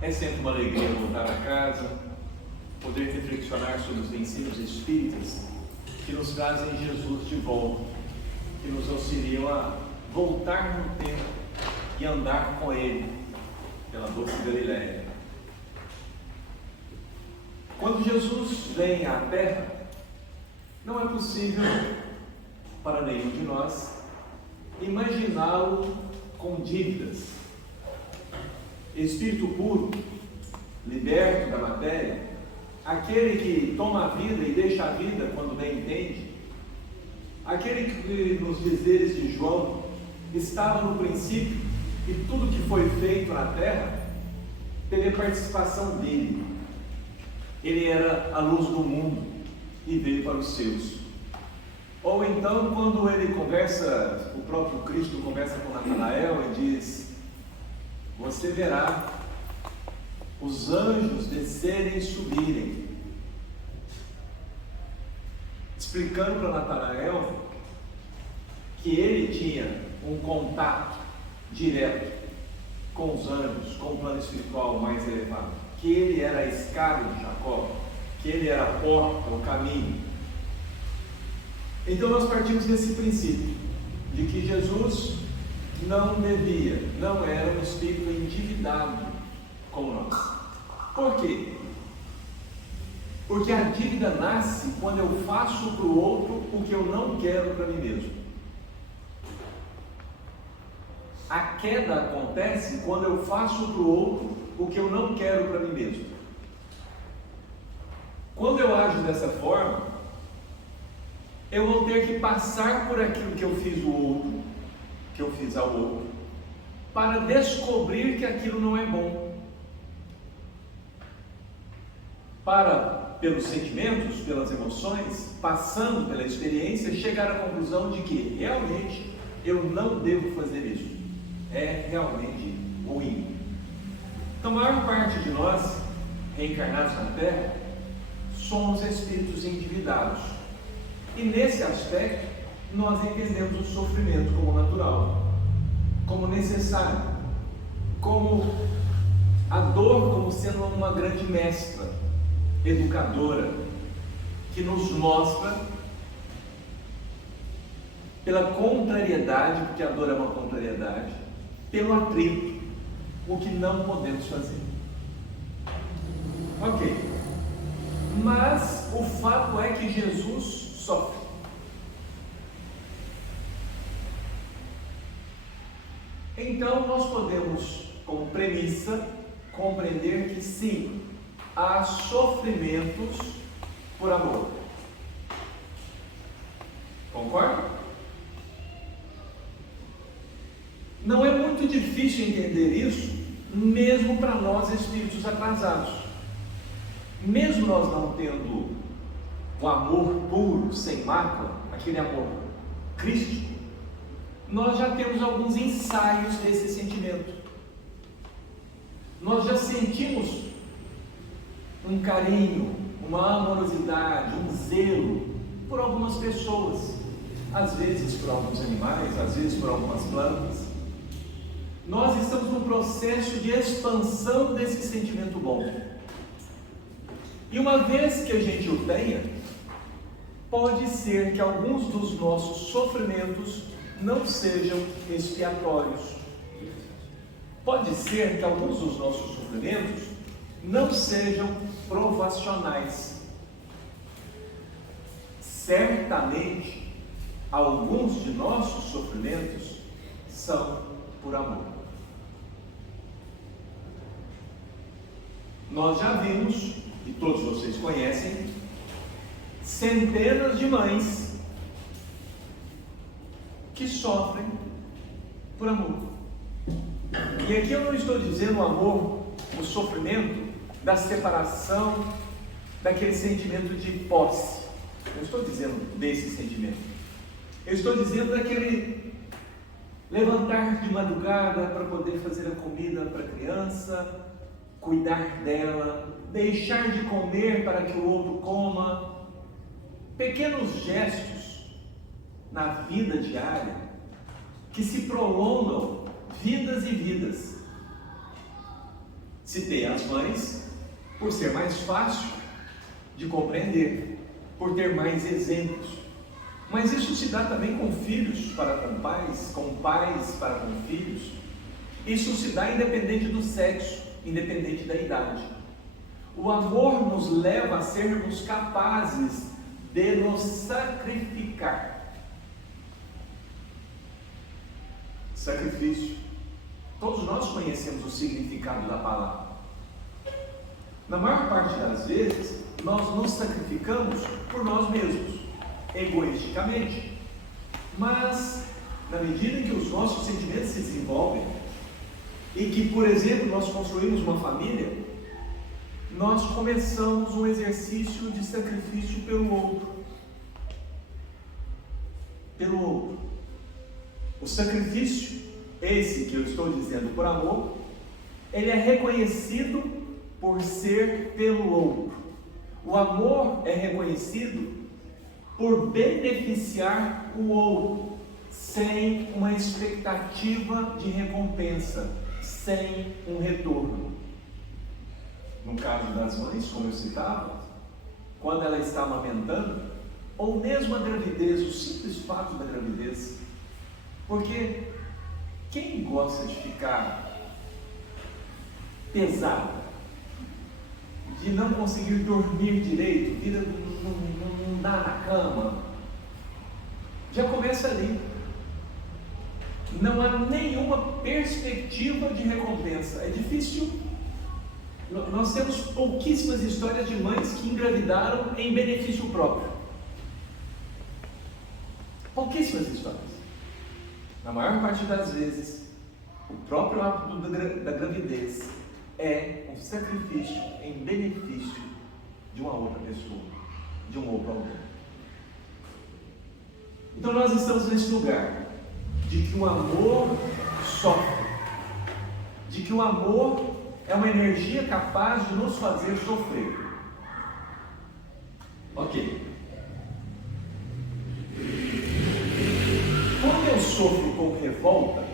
É sempre uma alegria voltar a casa, poder reflexionar sobre os ensinos espíritas que nos trazem Jesus de volta, que nos auxiliam a voltar no tempo e andar com Ele pela doce Galileia. Quando Jesus vem à Terra, não é possível para nenhum de nós imaginá-lo com dívidas. Espírito puro, liberto da matéria, aquele que toma a vida e deixa a vida quando bem entende, aquele que nos dizeres de João estava no princípio e tudo que foi feito na terra teve a participação dele. Ele era a luz do mundo e veio para os seus. Ou então, quando ele conversa, o próprio Cristo conversa com Natanael e diz: você verá os anjos descerem e subirem, explicando para Natanael que ele tinha um contato direto com os anjos, com o plano espiritual mais elevado, que ele era a escada de Jacó, que ele era a porta, o caminho. Então nós partimos desse princípio de que Jesus não era um espírito endividado como nós. Por quê? Porque a dívida nasce quando eu faço para o outro o que eu não quero para mim mesmo. A queda acontece quando eu faço para o outro o que eu não quero para mim mesmo. Quando eu ajo dessa forma, eu vou ter que passar por aquilo que eu fiz ao outro, para descobrir que aquilo não é bom. Pelos sentimentos, pelas emoções, passando pela experiência, chegar à conclusão de que realmente eu não devo fazer isso. É realmente ruim. Então, a maior parte de nós, reencarnados na Terra, somos espíritos endividados. E nesse aspecto, nós entendemos o sofrimento como natural, como necessário, como a dor como sendo uma grande mestra, educadora, que nos mostra pela contrariedade, porque a dor é uma contrariedade, pelo atrito, o que não podemos fazer. Ok, mas o fato é que Jesus sofre. Então nós podemos, como premissa, compreender que sim, há sofrimentos por amor. Concorda? Não é muito difícil entender isso, mesmo para nós espíritos atrasados. Mesmo nós não tendo o amor puro, sem mácula, aquele amor crístico, nós já temos alguns ensaios desse sentimento. Nós já sentimos um carinho, uma amorosidade, um zelo por algumas pessoas, às vezes por alguns animais, às vezes por algumas plantas. Nós estamos num processo de expansão desse sentimento bom. E uma vez que a gente o tenha, pode ser que alguns dos nossos sofrimentos não sejam expiatórios. Pode ser que alguns dos nossos sofrimentos não sejam provacionais. Certamente, alguns de nossos sofrimentos são por amor. Nós já vimos, e todos vocês conhecem, centenas de mães que sofrem por amor. E aqui eu não estou dizendo o amor, o sofrimento da separação, daquele sentimento de posse. Eu estou dizendo desse sentimento. Eu estou dizendo daquele levantar de madrugada para poder fazer a comida para a criança, cuidar dela, deixar de comer para que o outro coma. Pequenos gestos na vida diária que se prolongam vidas e vidas. Citei as mães por ser mais fácil de compreender, por ter mais exemplos. Mas isso se dá também com filhos para com pais para com filhos. Isso se dá independente do sexo, independente da idade. O amor nos leva a sermos capazes de nos sacrificar. Sacrifício. Todos nós conhecemos o significado da palavra. Na maior parte das vezes, nós nos sacrificamos por nós mesmos, egoisticamente. Mas, na medida em que os nossos sentimentos se desenvolvem, e que, por exemplo, nós construímos uma família, nós começamos um exercício de sacrifício pelo outro. Pelo outro. O sacrifício, esse que eu estou dizendo por amor, ele é reconhecido por ser pelo outro. O amor é reconhecido por beneficiar o outro, sem uma expectativa de recompensa, sem um retorno. No caso das mães, como eu citava, quando ela está amamentando, ou mesmo a gravidez, o simples fato da gravidez, porque quem gosta de ficar pesado, de não conseguir dormir direito, vida não dá na cama, já começa ali. Não há nenhuma perspectiva de recompensa. É difícil. Nós temos pouquíssimas histórias de mães que engravidaram em benefício próprio. Pouquíssimas histórias. Na maior parte das vezes, o próprio ato da gravidez é um sacrifício em benefício de uma outra pessoa, de um outro alguém. Então nós estamos nesse lugar de que o amor sofre, de que o amor é uma energia capaz de nos fazer sofrer. Ok. Quando eu sofro com revolta,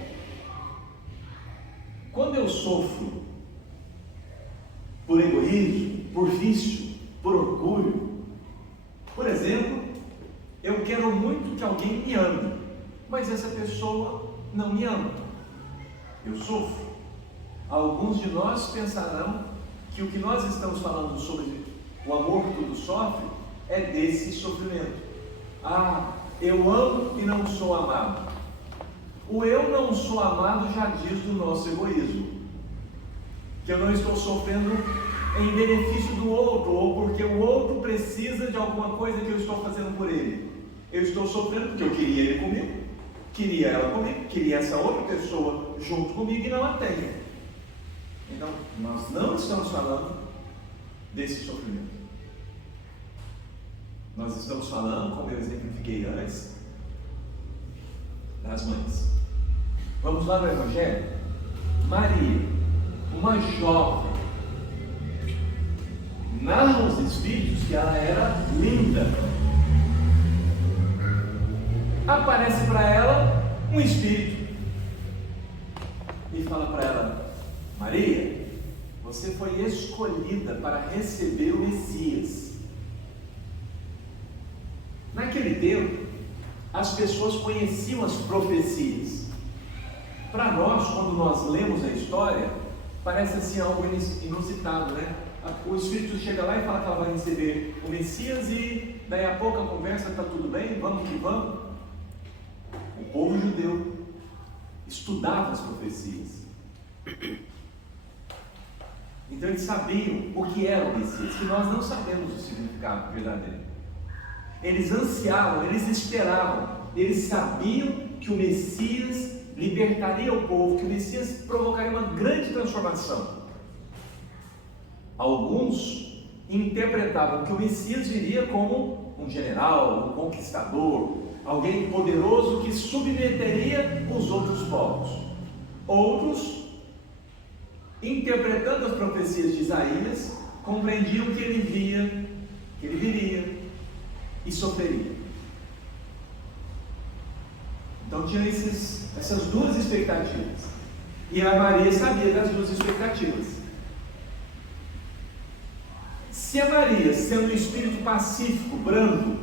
quando eu sofro por egoísmo, por vício, por orgulho, por exemplo, eu quero muito que alguém me ame, mas essa pessoa não me ama. Eu sofro. Alguns de nós pensarão que o que nós estamos falando sobre o amor que tudo sofre é desse sofrimento. Eu amo e não sou amado. O eu não sou amado já diz do nosso egoísmo, que eu não estou sofrendo em benefício do outro, ou porque o outro precisa de alguma coisa que eu estou fazendo por ele. Eu estou sofrendo porque eu queria ele comigo, queria ela comigo, queria essa outra pessoa junto comigo e não a tenho. Então, nós não estamos falando desse sofrimento. Nós estamos falando, como eu exemplifiquei antes, das mães. Vamos lá no Evangelho? Maria, uma jovem, narram os Espíritos que ela era linda. Aparece para ela um Espírito e fala para ela: Maria, você foi escolhida para receber o Messias. Naquele tempo, as pessoas conheciam as profecias. Para nós, quando nós lemos a história, parece assim algo inusitado, né? O Espírito chega lá e fala que ela vai receber o Messias e daí a pouco a conversa está tudo bem, vamos que vamos. O povo judeu estudava as profecias. Então eles sabiam o que era o Messias, que nós não sabemos o significado verdadeiro. Eles ansiavam, eles esperavam, eles sabiam que o Messias libertaria o povo, que o Messias provocaria uma grande transformação. Alguns interpretavam que o Messias viria como um general, um conquistador, alguém poderoso que submeteria os outros povos. Outros, interpretando as profecias de Isaías, compreendiam que ele viria e sofreria. Então tinha essas duas expectativas. E a Maria sabia das duas expectativas. Se a Maria, sendo um espírito pacífico, brando,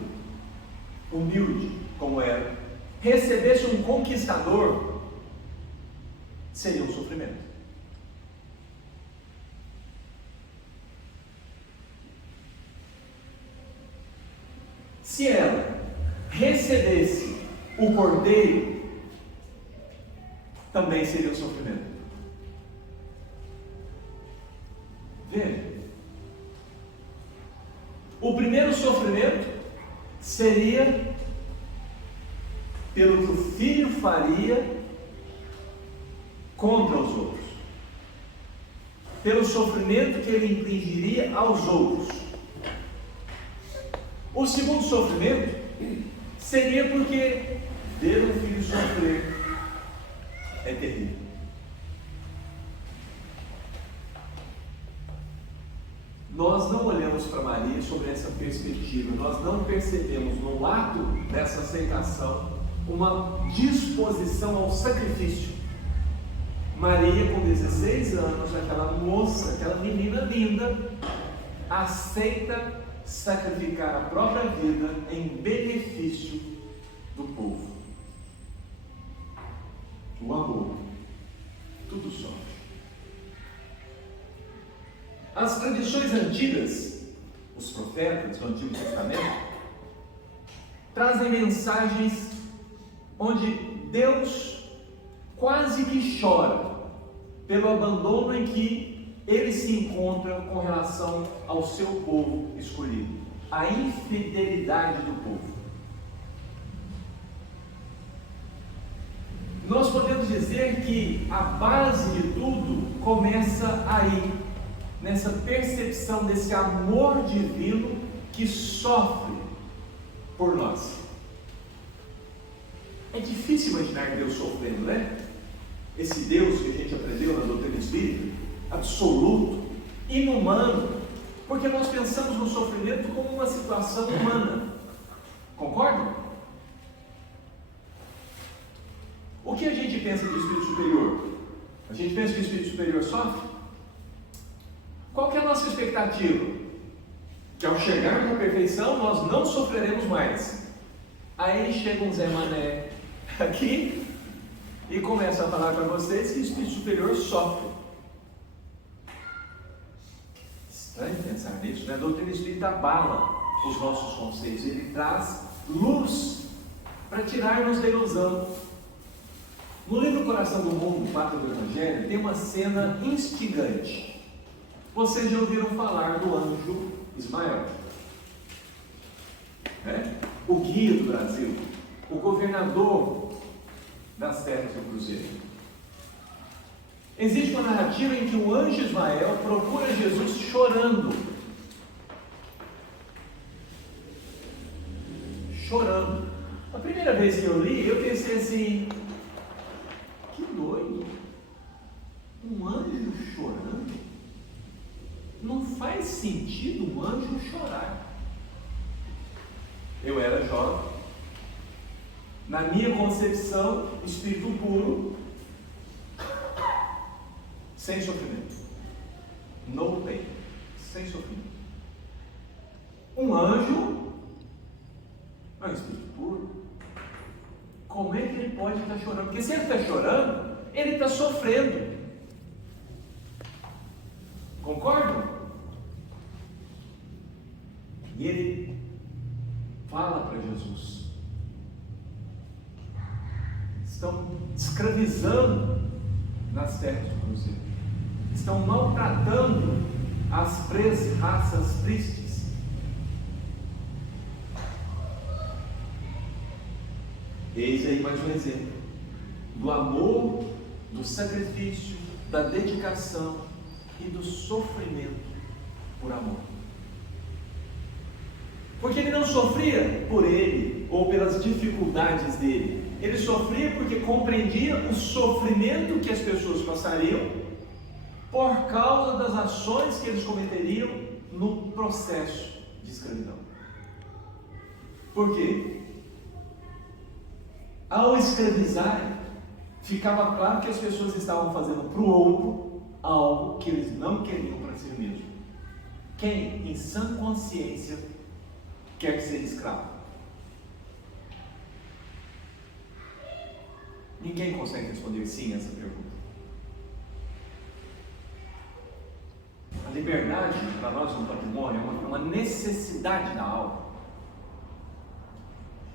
humilde, como era, recebesse um conquistador, seria um sofrimento. Se ela recebesse o cordeiro, também seria um sofrimento. Veja, o primeiro sofrimento seria pelo que o filho faria contra os outros, pelo sofrimento que ele infligiria aos outros. O segundo sofrimento seria porque ver um filho sofrer é terrível. Nós não olhamos para Maria sobre essa perspectiva, nós não percebemos no ato dessa aceitação uma disposição ao sacrifício. Maria, com 16 anos, aquela moça, aquela menina linda, aceita sacrificar a própria vida em benefício do povo. O amor tudo sofre. As tradições antigas, os profetas do Antigo Testamento, trazem mensagens onde Deus quase que chora pelo abandono em que ele se encontra com relação ao seu povo escolhido, a infidelidade do povo. Nós podemos dizer que a base de tudo começa aí, nessa percepção desse amor divino que sofre por nós. É difícil imaginar Deus sofrendo, né? Esse Deus que a gente aprendeu na doutrina espírita, absoluto, inumano, porque nós pensamos no sofrimento como uma situação humana. Concordam? O que a gente pensa do Espírito Superior? A gente pensa que o Espírito Superior sofre? Qual que é a nossa expectativa? Que ao chegarmos à perfeição nós não sofreremos mais. Aí chega um Zé Mané aqui e começa a falar para vocês que o Espírito Superior sofre. Estranho pensar nisso, né? A doutrina espírita abala os nossos conceitos, ele traz luz para tirar-nos da ilusão. No livro Coração do Mundo, Pátria do Evangelho, tem uma cena instigante. Vocês já ouviram falar do anjo Ismael, né? O guia do Brasil, o governador das terras do Cruzeiro. Existe uma narrativa em que o anjo Ismael procura Jesus chorando. Chorando. A primeira vez que eu li, eu pensei assim, que doido. Um anjo chorando? Não faz sentido um anjo chorar. Eu era jovem. Na minha concepção, espírito puro, sem sofrimento. No pain. Sem sofrimento. Um anjo é um espírito puro. Como é que ele pode estar chorando? Porque se ele está chorando, ele está sofrendo. Concordam? E ele fala para Jesus: estão escravizando nas terras do Cruzeiro, estão maltratando as três raças tristes. Eis aí mais um exemplo do amor, do sacrifício, da dedicação e do sofrimento por amor. Porque ele não sofria por ele ou pelas dificuldades dele. Ele sofria porque compreendia o sofrimento que as pessoas passariam por causa das ações que eles cometeriam no processo de escravidão. Por quê? Ao escravizar, ficava claro que as pessoas estavam fazendo para o outro algo que eles não queriam para si mesmos. Quem, em sã consciência, quer ser escravo? Ninguém consegue responder sim a essa pergunta. A liberdade, para nós no patrimônio, é uma necessidade da alma.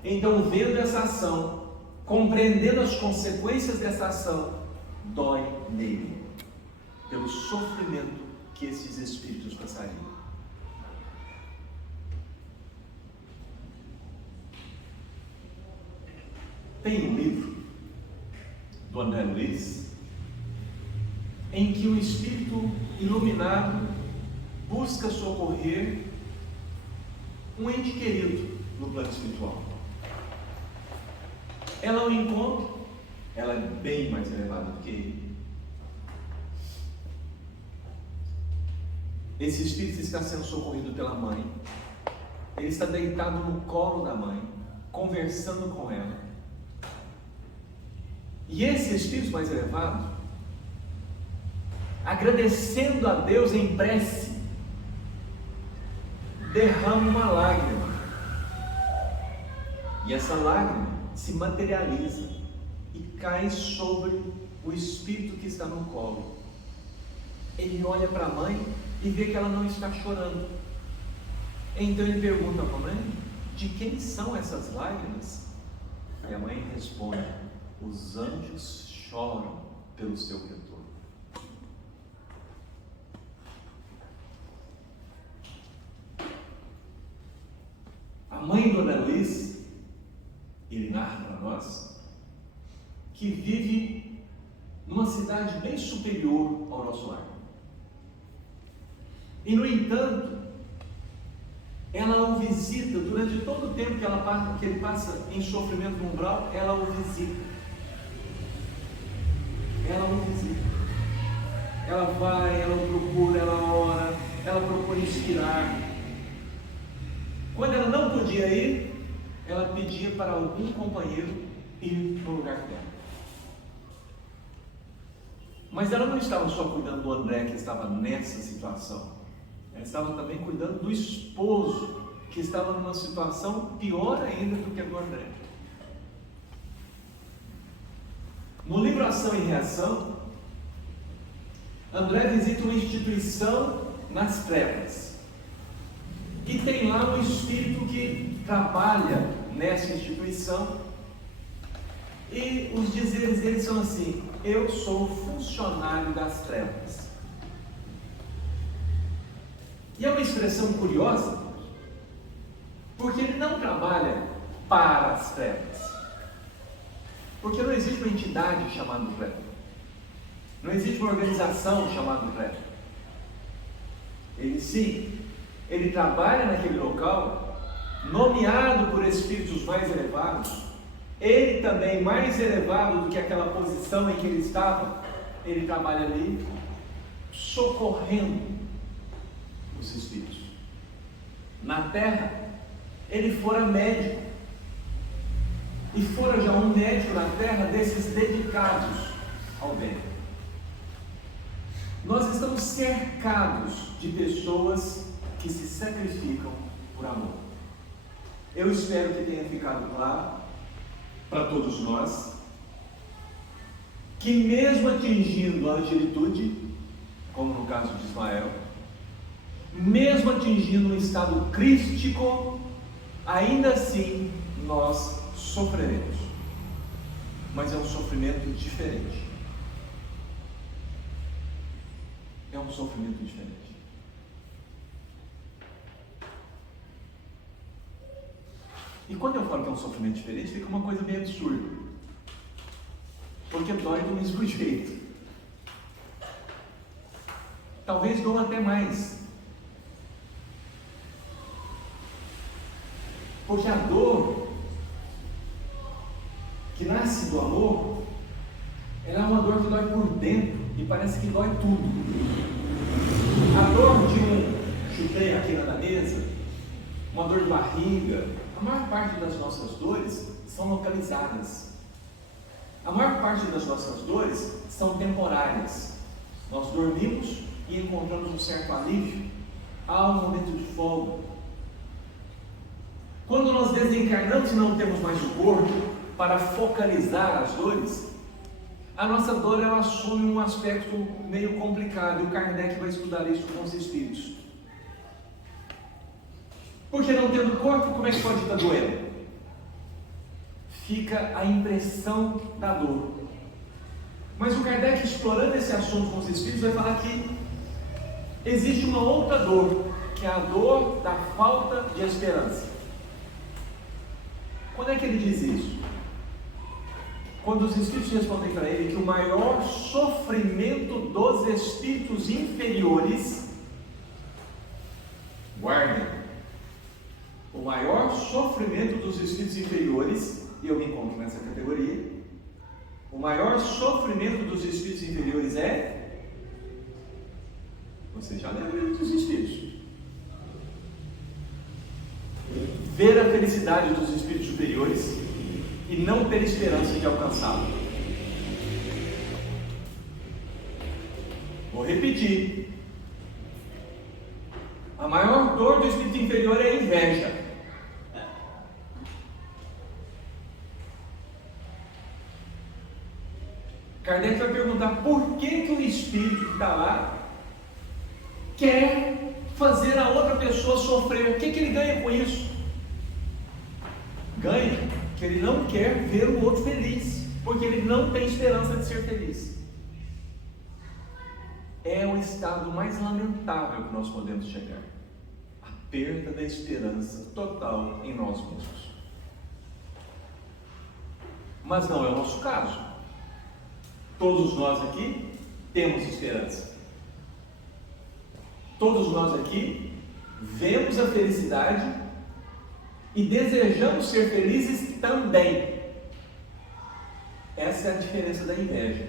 Então, vendo essa ação, compreendendo as consequências dessa ação, dói nele, pelo sofrimento que esses espíritos passariam. Tem um livro do André Luiz em que o espírito iluminado busca socorrer um ente querido no plano espiritual. Ela o encontra, ela é bem mais elevada do que ele. Esse espírito está sendo socorrido pela mãe. Ele está deitado no colo da mãe, conversando com ela. E esse espírito mais elevado, agradecendo a Deus em prece, derrama uma lágrima. E essa lágrima se materializa e cai sobre o espírito que está no colo. Ele olha para a mãe e vê que ela não está chorando. Então ele pergunta para a mãe: de quem são essas lágrimas? E a mãe responde: os anjos choram pelo seu retorno. A mãe Dona Liz, ele narra para nós, que vive numa cidade bem superior ao nosso lar. E no entanto, ela o visita durante todo o tempo que ele passa em sofrimento no umbral, ela o visita. Ela o visita. Ela vai, ela o procura, ela ora, ela procura inspirar. Quando ela não podia ir, ela pedia para algum companheiro ir no lugar dela. Mas ela não estava só cuidando do André, que estava nessa situação. Ela estava também cuidando do esposo, que estava numa situação pior ainda do que a do André. No livro Ação e Reação, André visita uma instituição nas trevas. E tem lá um espírito que trabalha nessa instituição. E os dizeres dele são assim: eu sou funcionário das trevas. E é uma expressão curiosa, porque ele não trabalha para as trevas. Porque não existe uma entidade chamada treva. Não existe uma organização chamada treva. Ele trabalha naquele local, nomeado por espíritos mais elevados. Ele também, mais elevado do que aquela posição em que ele estava, ele trabalha ali, socorrendo os espíritos. Na terra, ele fora médico, e fora já um médico na terra desses dedicados ao bem. Nós estamos cercados de pessoas que se sacrificam por amor. Eu espero que tenha ficado claro para todos nós que, mesmo atingindo a angelitude, como no caso de Ismael, mesmo atingindo um estado crístico, ainda assim nós sofreremos. Mas é um sofrimento diferente. É um sofrimento diferente. E quando eu falo que é um sofrimento diferente, fica uma coisa meio absurda. Porque dói do mesmo jeito. Talvez doa até mais. Porque a dor que nasce do amor, ela é uma dor que dói por dentro e parece que dói tudo. A dor de um chuteio aqui na mesa, uma dor de barriga, a maior parte das nossas dores são localizadas. A maior parte das nossas dores são temporárias. Nós dormimos e encontramos um certo alívio, há um momento de folga. Quando nós desencarnamos e não temos mais o corpo para focalizar as dores, a nossa dor ela assume um aspecto meio complicado, e o Kardec vai estudar isso com os espíritos. Porque não tendo corpo, como é que pode estar doendo? Fica a impressão da dor. Mas o Kardec, explorando esse assunto com os espíritos, vai falar que existe uma outra dor, que é a dor da falta de esperança. Quando é que ele diz isso? Quando os espíritos respondem para ele que o maior sofrimento dos espíritos inferiores, guardem, o maior sofrimento dos espíritos inferiores, e eu me encontro nessa categoria, o maior sofrimento dos espíritos inferiores é, você já lembra dos espíritos, ver a felicidade dos espíritos superiores e não ter esperança de alcançá-lo. Vou repetir. A maior dor do espírito inferior é a inveja. Kardec vai perguntar por que o espírito que está lá quer fazer a outra pessoa sofrer. O que ele ganha com isso? Ganha que ele não quer ver o outro feliz, porque ele não tem esperança de ser feliz. É o estado mais lamentável que nós podemos chegar, a perda da esperança total em nós mesmos. Mas não é o nosso caso. Todos nós aqui temos esperança. Todos nós aqui vemos a felicidade e desejamos ser felizes também. Essa é a diferença da inveja.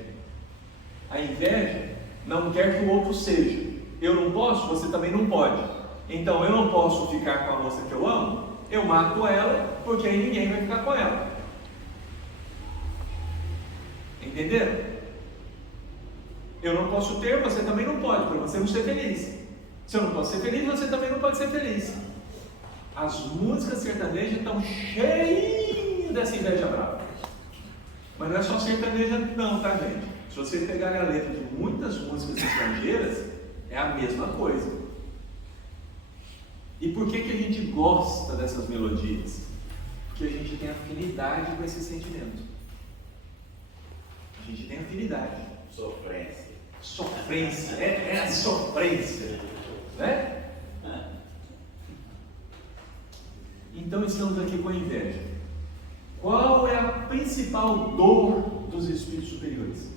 A inveja não quer que o outro seja. Eu não posso, você também não pode. Então eu não posso ficar com a moça que eu amo, eu mato ela, porque aí ninguém vai ficar com ela. Entenderam? Eu não posso ter, você também não pode, para você não ser feliz. Se eu não posso ser feliz, você também não pode ser feliz. As músicas sertanejas estão cheias dessa inveja brava. Mas não é só sertaneja não, tá, gente? Se você pegar a letra de muitas músicas estrangeiras, é a mesma coisa. E por que a gente gosta dessas melodias? Porque a gente tem afinidade com esse sentimento. A gente tem afinidade. Sofrência. Sofrência, é a sofrência, né? Então estamos aqui com a inveja. Qual é a principal dor dos espíritos superiores?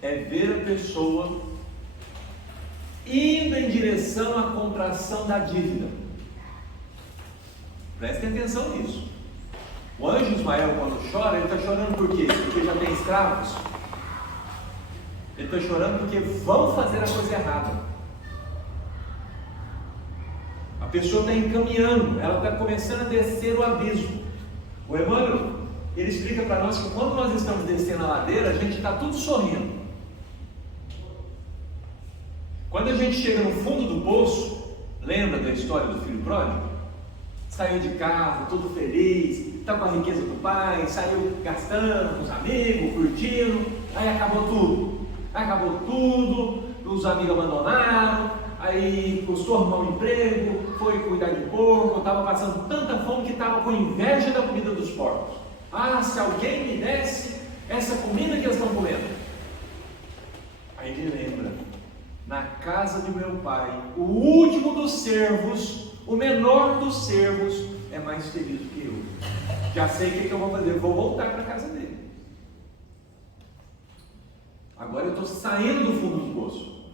É ver a pessoa indo em direção à contração da dívida. Prestem atenção nisso. O anjo Ismael, quando chora, ele está chorando por quê? Porque já tem escravos. Ele está chorando porque vão fazer a coisa errada. A pessoa está encaminhando, ela está começando a descer o abismo. O Emmanuel, ele explica para nós que quando nós estamos descendo a ladeira, a gente está tudo sorrindo. Quando a gente chega no fundo do poço, lembra da história do filho pródigo? Saiu de carro, todo feliz, está com a riqueza do pai, saiu gastando com os amigos, curtindo, aí acabou tudo, os amigos abandonaram, aí custou arrumar um emprego, foi cuidar de porco, estava passando tanta fome que estava com inveja da comida dos porcos. Ah, se alguém me desse essa comida que eles estão comendo. Aí ele lembra, na casa de meu pai, o último dos servos, o menor dos servos, é mais feliz do que eu. Já sei o que eu vou fazer, eu vou voltar para a casa dele. Agora eu estou saindo do fundo do poço.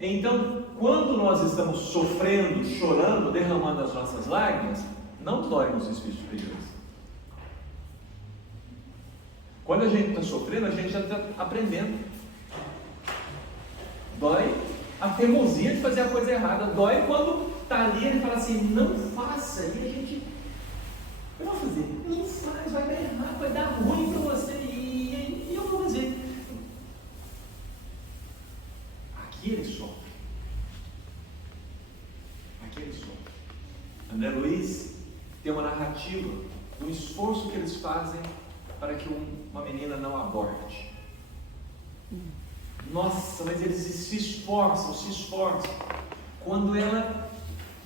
Então, quando nós estamos sofrendo, chorando, derramando as nossas lágrimas, não dói nos espíritos superiores. Quando a gente está sofrendo, a gente já está aprendendo. Dói a teimosia de fazer a coisa errada. Dói quando está ali, ele fala assim, não faça. E a gente, eu vou fazer, não faz, vai dar errado, vai dar ruim. André Luiz tem uma narrativa do esforço que eles fazem para que uma menina não aborte. Nossa, mas eles se esforçam. Quando ela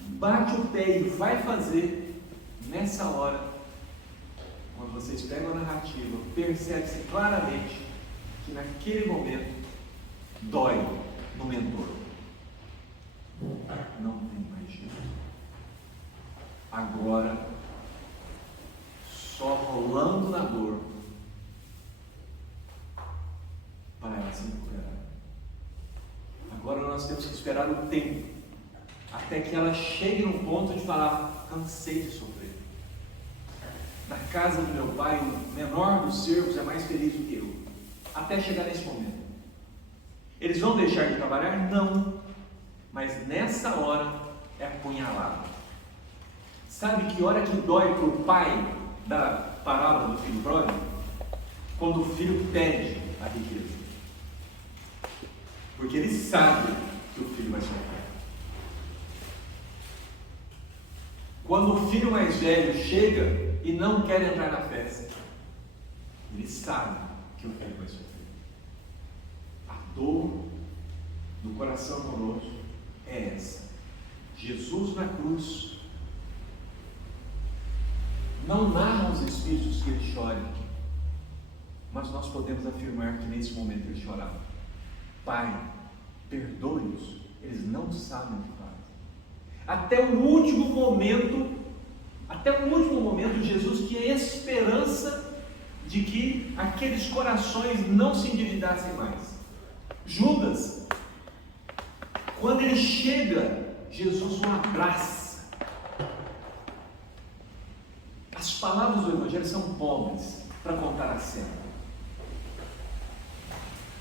bate o pé e vai fazer, nessa hora, quando vocês pegam a narrativa, percebe-se claramente que naquele momento dói no mentor. Não tem mais jeito. Agora, só rolando na dor para ela se recuperar. Agora nós temos que esperar o tempo até que ela chegue no ponto de falar: cansei de sofrer. Na casa do meu pai, o menor dos servos é mais feliz do que eu. Até chegar nesse momento. Eles vão deixar de trabalhar? Não. Mas nessa hora é apunhalado. Sabe que hora que dói para o pai da parábola do filho pródigo? Quando o filho pede a riqueza. Porque ele sabe que o filho vai sofrer. Quando o filho mais velho chega e não quer entrar na festa, ele sabe que o filho vai sofrer. A dor do coração amoroso é essa. Jesus na cruz não narra os Espíritos que ele chore, mas nós podemos afirmar que nesse momento ele chorava. Pai, perdoe-os, eles não sabem o que fazem. Até o último momento, Jesus tinha esperança de que aqueles corações não se endividassem mais. Judas, quando ele chega, Jesus o abraça. As palavras do Evangelho são pobres para contar a cena.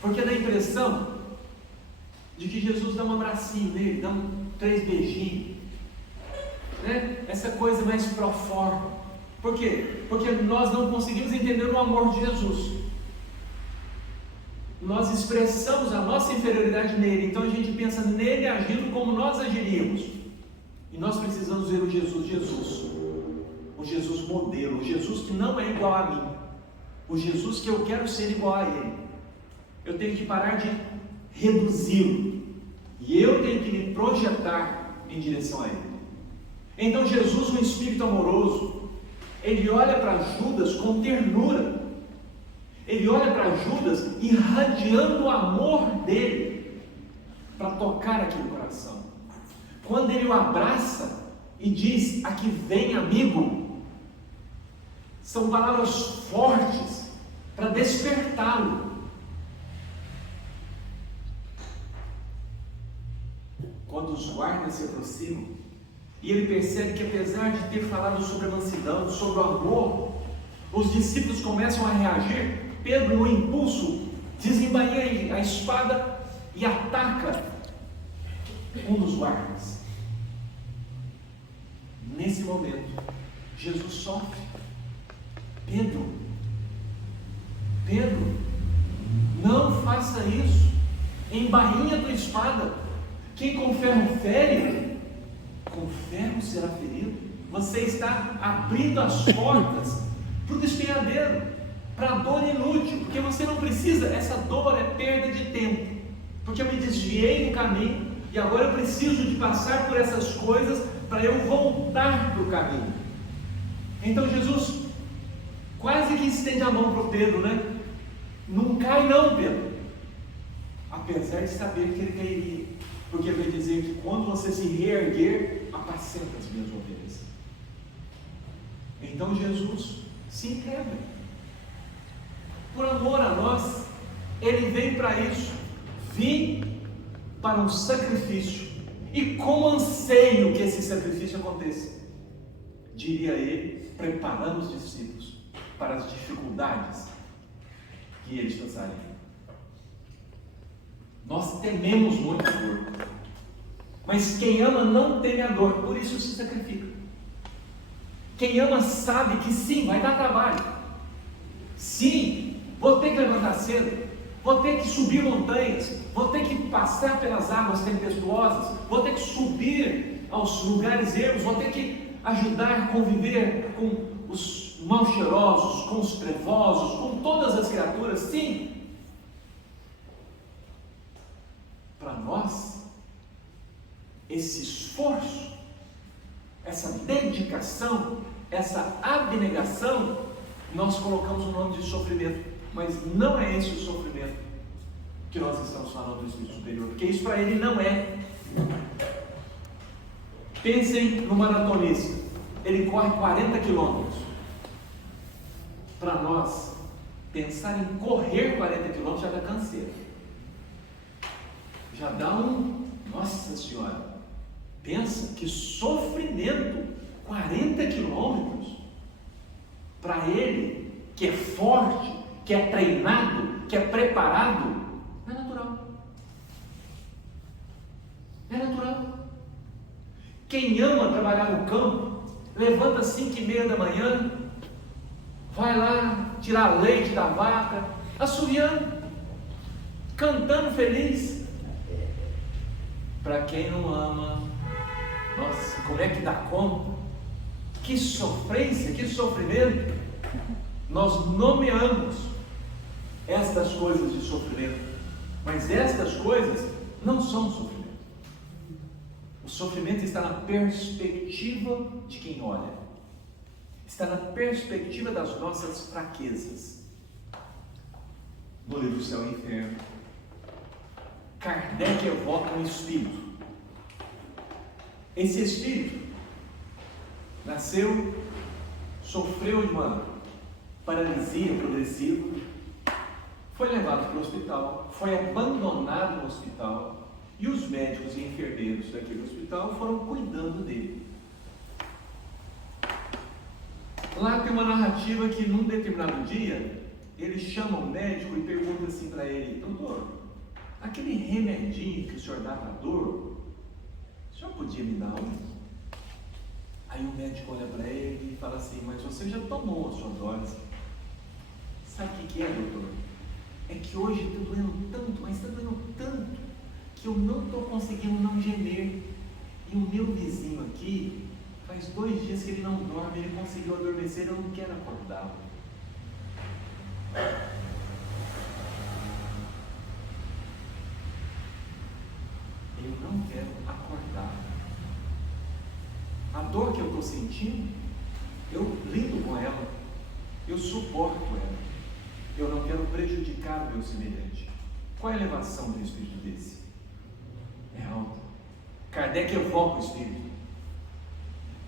Porque dá a impressão de que Jesus dá um abracinho nele, dá 3 beijinhos, né? Essa coisa mais pro forma. Por quê? Porque nós não conseguimos entender o amor de Jesus. Nós expressamos a nossa inferioridade nele, então a gente pensa nele agindo como nós agiríamos. E nós precisamos ver o Jesus, o Jesus modelo, o Jesus que não é igual a mim, o Jesus que eu quero ser igual a ele. Eu tenho que parar de reduzi-lo e eu tenho que me projetar em direção a ele. Então Jesus, um espírito amoroso, ele olha para Judas com ternura, ele olha para Judas irradiando o amor dele para tocar aquele coração. Quando ele o abraça e diz: aqui vem amigo, são palavras fortes para despertá-lo. Quando os guardas se aproximam e ele percebe que, apesar de ter falado sobre a mansidão, sobre o amor, os discípulos começam a reagir. Pedro, no impulso, desembainha a espada e ataca um dos guardas. Nesse momento, Jesus sofre. Pedro, não faça isso. Embainha a tua espada. Quem com ferro fere, com ferro será ferido. Você está abrindo as portas para o despenhadeiro, para a dor inútil, porque você não precisa. Essa dor é perda de tempo, porque eu me desviei do caminho e agora eu preciso de passar por essas coisas para eu voltar para o caminho. Então Jesus quase que estende a mão para o Pedro, né? Não cai não, Pedro, apesar de saber que ele cairia, porque ele vai dizer que quando você se reerguer, apacenta as minhas ovelhas. Então Jesus se entrega. Por amor a nós, ele vem para isso. Vim para um sacrifício, e com anseio que esse sacrifício aconteça, diria ele, preparando os discípulos para as dificuldades que eles passariam. Nós tememos muito a dor, mas quem ama não teme a dor, por isso se sacrifica. Quem ama sabe que sim, vai dar trabalho, sim, vou ter que levantar cedo, vou ter que subir montanhas, vou ter que passar pelas águas tempestuosas, vou ter que subir aos lugares ermos, vou ter que ajudar a conviver com os mal cheirosos, com os trevosos, com todas as criaturas, sim. Para nós, esse esforço, essa dedicação, essa abnegação, nós colocamos o nome de sofrimento, mas não é esse o sofrimento que nós estamos falando do Espírito Superior, porque isso para ele não é. Pensem no maratonista, ele corre 40 quilômetros. Para nós, pensar em correr 40 quilômetros já dá canseira, já dá nossa Senhora, pensa que sofrimento, 40 quilômetros, para ele, que é forte, que é treinado, que é preparado, é natural. É natural. Quem ama trabalhar no campo, levanta às 5h30 da manhã, vai lá tirar leite da vaca, assoviando, cantando feliz. Para quem não ama, nossa, como é que dá conta? Que sofrência, que sofrimento. Nós nomeamos estas coisas de sofrimento, mas estas coisas não são sofrimento. O sofrimento está na perspectiva de quem olha, está na perspectiva das nossas fraquezas. No livro Céu e Inferno, Kardec evoca um espírito. Esse espírito nasceu, sofreu de uma paralisia progressiva, foi levado para o hospital, foi abandonado no hospital, e os médicos e enfermeiros daquele hospital foram cuidando dele. Lá tem uma narrativa que num determinado dia ele chama o médico e pergunta assim para ele: doutor, aquele remedinho que o senhor dá para dor, o senhor podia me dar um? Aí o médico olha para ele e fala assim: mas você já tomou a sua dose. Sabe o que é, doutor? É que hoje está doendo tanto, mas está doendo tanto, que eu não estou conseguindo não gemer. E o meu vizinho aqui, faz 2 dias que ele não dorme, ele conseguiu adormecer, eu não quero acordá-lo. Eu não quero acordar. A dor que eu estou sentindo, eu lido com ela, eu suporto ela. Eu não quero prejudicar o meu semelhante. Qual é a elevação do espírito desse? É alta. Kardec evoca o espírito.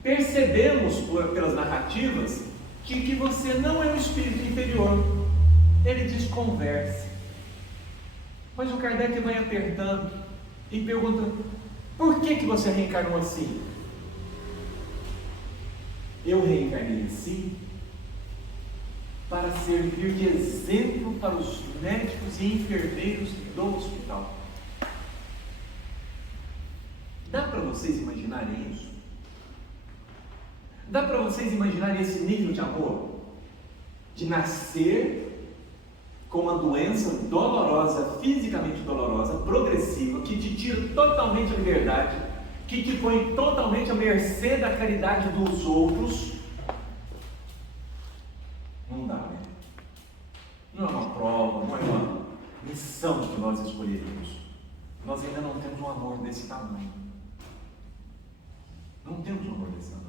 Percebemos pelas narrativas que você não é um espírito inferior. Ele diz: converse. Mas o Kardec vai apertando e pergunta: por que você reencarnou assim? Eu reencarnei assim para servir de exemplo para os médicos e enfermeiros do hospital. Dá para vocês imaginarem isso? Dá para vocês imaginarem esse nível de amor? De nascer com uma doença dolorosa, fisicamente dolorosa, progressiva, que te tira totalmente a liberdade, que te põe totalmente à mercê da caridade dos outros. Não dá, né? Não é uma prova, não é uma missão que nós escolheríamos. Nós ainda não temos um amor desse tamanho. Não temos um amor desse tamanho.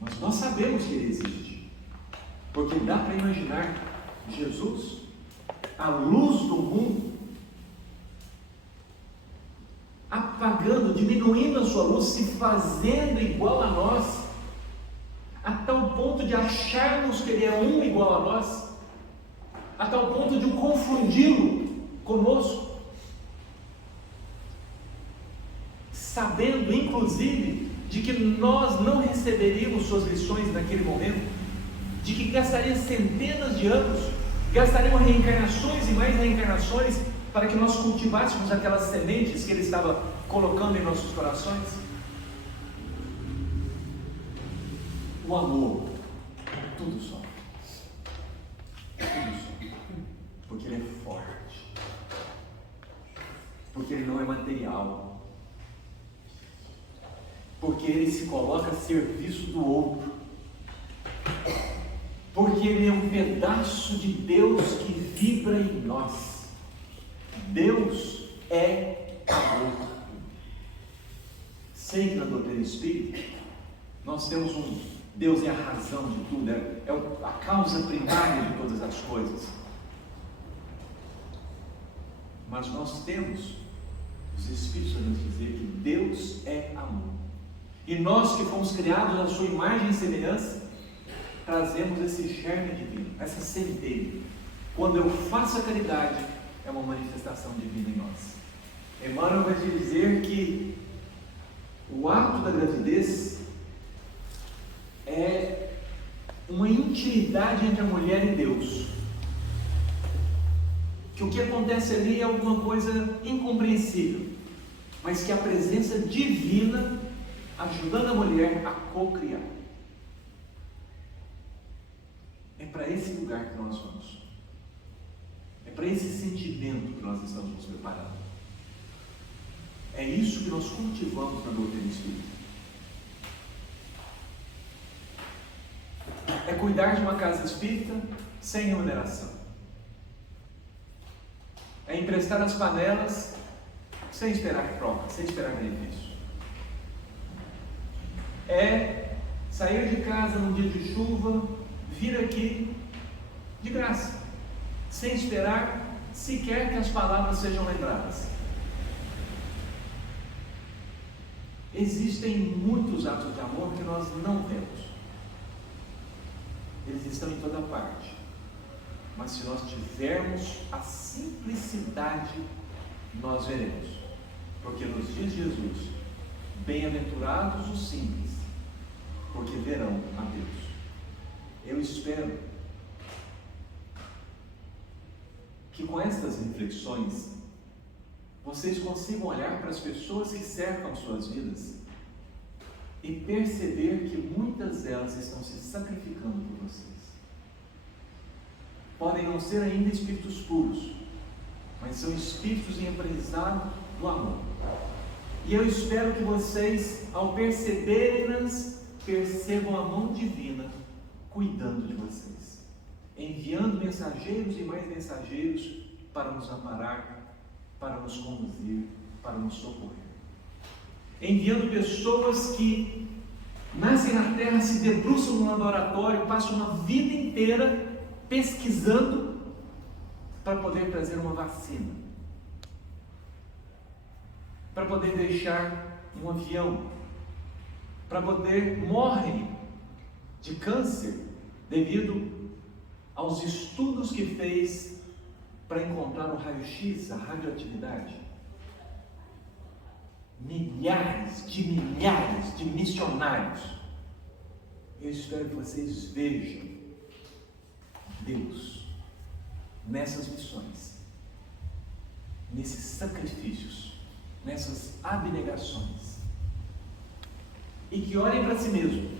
Mas nós sabemos que ele existe. Porque dá para imaginar Jesus, a luz do mundo, apagando, diminuindo a sua luz, se fazendo igual a nós, a tal ponto de acharmos que ele é um igual a nós, a tal ponto de o confundi-lo conosco, sabendo inclusive de que nós não receberíamos suas lições naquele momento, de que gastaria centenas de anos, gastaríamos reencarnações e mais reencarnações para que nós cultivássemos aquelas sementes que ele estava colocando em nossos corações. O amor, tudo sofre, porque ele é forte, porque ele não é material. porque Ele se coloca a serviço do outro, porque Ele é um pedaço de Deus que vibra em nós. Deus é amor. Sei que na doutrina espírita nós temos Deus é a razão de tudo, é a causa primária de todas as coisas. Mas nós temos os Espíritos a nos dizer que Deus é amor. E nós que fomos criados à sua imagem e semelhança, trazemos esse germe divino, essa sementeira. Quando eu faço a caridade, é uma manifestação divina em nós. Emmanuel vai dizer que o ato da gravidez é uma intimidade entre a mulher e Deus. Que o que acontece ali é alguma coisa incompreensível, mas que a presença divina ajudando a mulher a co-criar. É para esse lugar que nós vamos. É para esse sentimento que nós estamos nos preparando. É isso que nós cultivamos na doutrina espírita. É cuidar de uma casa espírita sem remuneração. É emprestar as panelas sem esperar troca, sem esperar benefício. É sair de casa num dia de chuva, vir aqui de graça, sem esperar sequer que as palavras sejam lembradas. Existem muitos atos de amor que nós não vemos. Eles estão em toda parte. Mas se nós tivermos a simplicidade, nós veremos. Porque nos dias de Jesus, bem-aventurados os simples, porque verão a Deus. Eu espero que com estas reflexões vocês consigam olhar para as pessoas que cercam suas vidas e perceber que muitas delas estão se sacrificando por vocês. Podem não ser ainda espíritos puros, mas são espíritos em aprendizado do amor. E eu espero que vocês, ao perceberem-nas, percebam a mão divina cuidando de vocês, enviando mensageiros e mais mensageiros para nos amparar, para nos conduzir, para nos socorrer. Enviando pessoas que nascem na terra, se debruçam no laboratório, passam uma vida inteira pesquisando para poder trazer uma vacina, para poder deixar um avião, para poder morrem de câncer devido aos estudos que fez para encontrar o raio-x, a radioatividade. Milhares de missionários. Eu espero que vocês vejam Deus nessas missões, nesses sacrifícios, nessas abnegações, e que olhem para si mesmo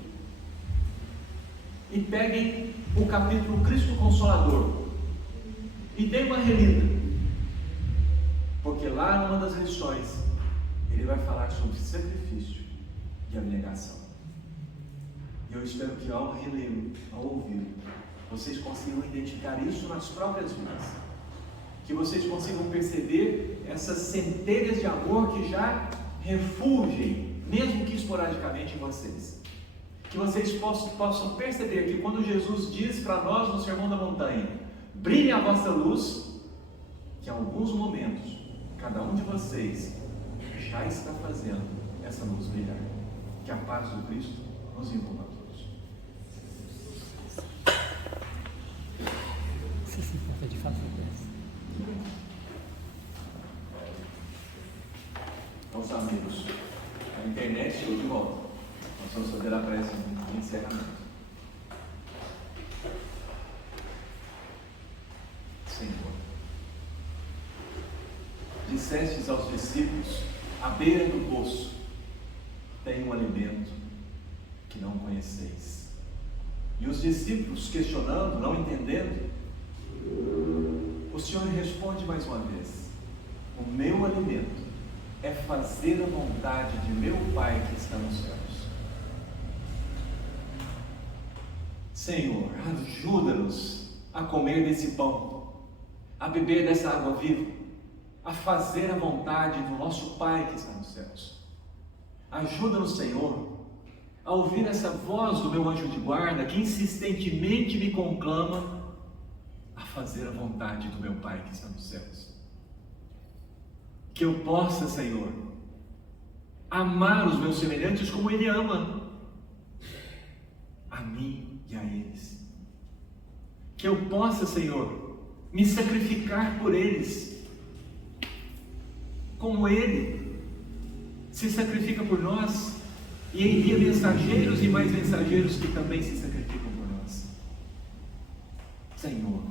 e peguem o capítulo Cristo Consolador e deem uma relida, porque lá numa das lições ele vai falar sobre sacrifício e abnegação. E eu espero que ao relê-lo, ao ouvi-lo, vocês consigam identificar isso nas próprias vidas, que vocês consigam perceber essas centelhas de amor que já refulgem, mesmo que esporadicamente, em vocês. Que vocês possam perceber que quando Jesus diz para nós no Sermão da Montanha, brilhe a vossa luz, que em alguns momentos, cada um de vocês já está fazendo essa luz brilhar. Que a paz do Cristo nos envolva a todos. De fato, Meus amigos, a internet chegou de volta. Nós vamos fazer a prece de encerramento. Senhor, dissestes aos discípulos, à beira do poço, tem um alimento que não conheceis. E os discípulos, questionando, não entendendo, o Senhor responde mais uma vez: o meu alimento é fazer a vontade de meu Pai que está nos céus. Senhor, ajuda-nos a comer desse pão, a beber dessa água viva, a fazer a vontade do nosso Pai que está nos céus. Ajuda-nos, Senhor, a ouvir essa voz do meu anjo de guarda que insistentemente me conclama a fazer a vontade do meu Pai que está nos céus. Que eu possa, Senhor, amar os meus semelhantes como Ele ama a mim e a eles. Que eu possa, Senhor, me sacrificar por eles, como Ele se sacrifica por nós e envia mensageiros e mais mensageiros que também se sacrificam por nós. Senhor,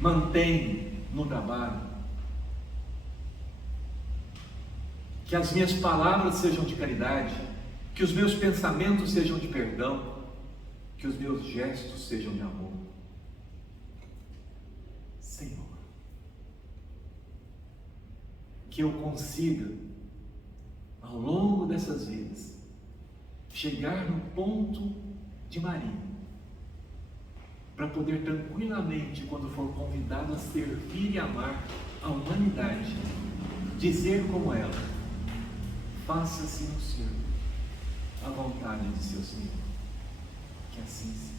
mantém no trabalho, que as minhas palavras sejam de caridade, que os meus pensamentos sejam de perdão, que os meus gestos sejam de amor. Senhor, que eu consiga, ao longo dessas vidas, chegar no ponto de Maria, para poder tranquilamente, quando for convidado a servir e amar a humanidade, dizer como ela: faça-se no Senhor a vontade de seu Senhor. Que assim seja.